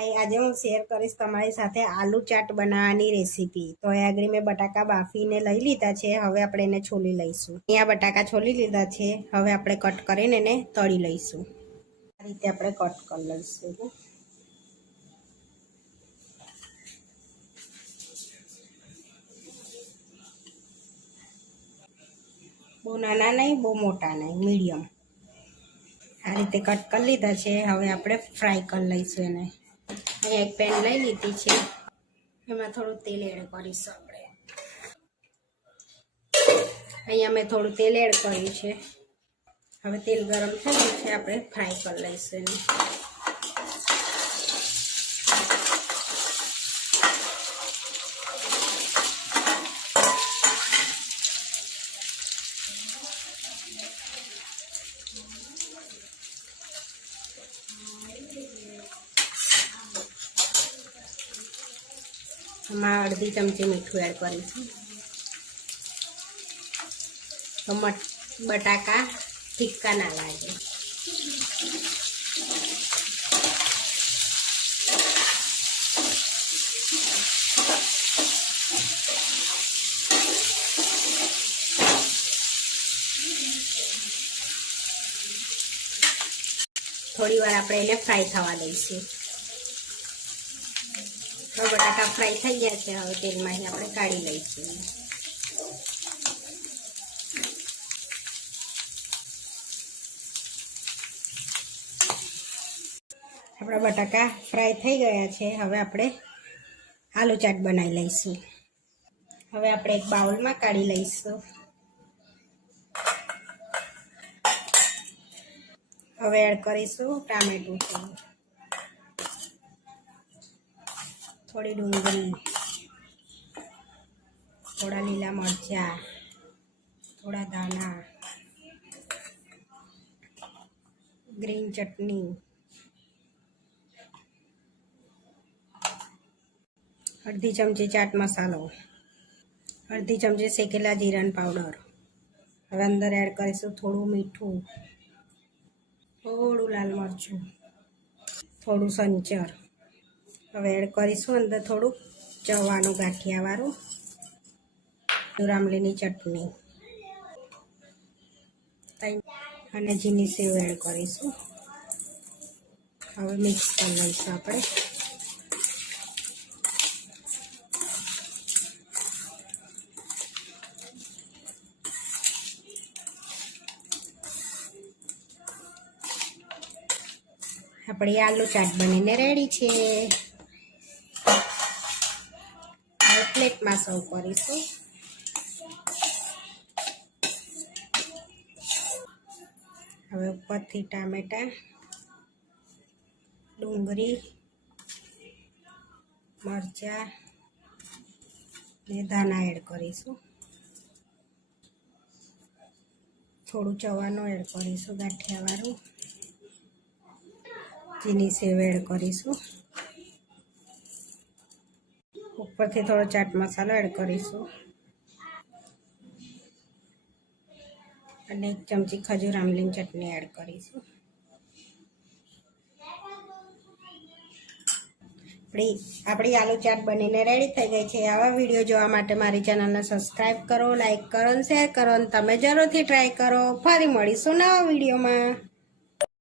આજે હું શેર કરીશ તમારી સાથે આલુ ચાટ બનાવવાની રેસીપી। તો એ આગળ મેં બટાકા બાફીને લઈ લીધા છે। હવે આપણે એને છોલી લઈશું। અહીંયા બટાકા છોલી લીધા છે। હવે આપણે કટ કરીને એને તળી લઈશું। આ રીતે આપણે કટ કરી લઈશું। બહુ નાના નહીં, બહુ મોટા નહીં, મીડિયમ। આ રીતે કટ કરી લીધા છે। હવે આપણે ફ્રાય કરી લઈશું એને। અહીંયા એક પેન લઈ લીધી છે, એમાં થોડું તેલ એડ કરીશું આપણે। અહીંયા મેં થોડું તેલ એડ કર્યું છે। હવે તેલ ગરમ થઈ ગયું છે, આપણે ફ્રાય કરી લઈશું એને। આમાં અડધી ચમચી મીઠું એડ કરીશું, તો બટાકા તીખા ના લાગે। થોડી વાર આપણે એને ફ્રાય થવા દઈશું। તો બટાકા ફ્રાય થઈ ગયા છે। હવે તેલમાંથી આપણે કાઢી લઈશું। આપણા બટાકા ફ્રાય થઈ ગયા છે। હવે આપણે આલુ ચાટ બનાવી લઈશું। હવે આપણે એક બાઉલમાં કાઢી લઈશું। હવે એડ કરીશું ટામેટું, થોડી ડુંગળી, થોડા લીલા મરચાં, થોડા ધાણા, ગ્રીન ચટણી, અડધી ચમચી ચાટ મસાલો, અડધી ચમચી શેકેલા જીરાનો પાવડર। હવે અંદર એડ કરીશું થોડું મીઠું, થોડું લાલ મરચું, થોડું સંચર। હવે એડ કરીશું અંદર થોડું ચવાનું ગાંઠિયાવાળું, આમલીની ચટણી અને ઝીણી સેવ એડ કરીશું। હવે મિક્સ કરી લઈશું આપણે। આપણી આલુ ચાટ બનીને રેડી છે। હવે પ્લેટમાં સર્વ કરીશું। હવે ઉપરથી ટામેટા, ડુંગળી, મરચાં ને ધાણા એડ કરીશું। થોડું ચવાનું એડ કરીશું ગાંઠિયાવાળું, ઝીણી સેવ એડ કરીશું, ઉપરથી થોડો ચાટ મસાલો એડ કરીશું અને એક ચમચી ખજૂર આમલીની ચટણી એડ કરીશું। આપણી આલુ ચાટ બનીને રેડી થઈ ગઈ છે। આવા વિડીયો જોવા માટે મારી ચેનલને સબસ્ક્રાઈબ કરો, લાઈક કરો અને શેર કરો, અને તમે જરૂરથી ટ્રાય કરો। ફરી મળીશું નવા વિડીયોમાં।